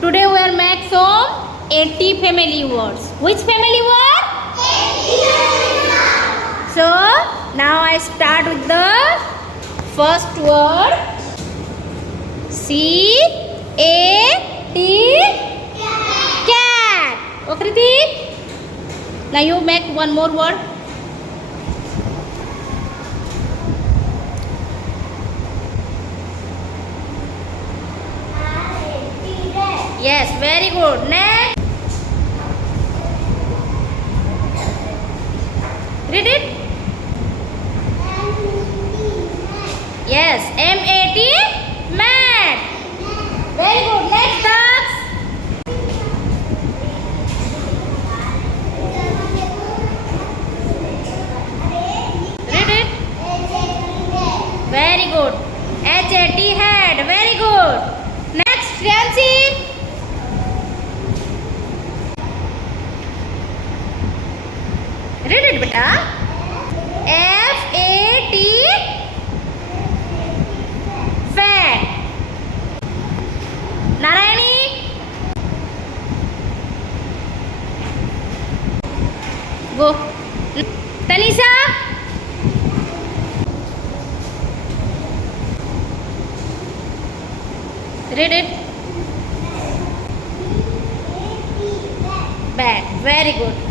Today we are make some 80 family words. Which family word? 80 family words. So now I start with the first word. C-A-T. Cat. Okay, Ritik? Now you make one more word. Yes, very good. Next. Read it. Yes, M-A-T. Mat. Very good. Next, ducks. Read it. Very good. H-A-T. Head. Very good. Next, Priyanshi. Read it, beta. F-A-T. Fat. Narayani. Go. Tanisha. Read it. Bat. Very good.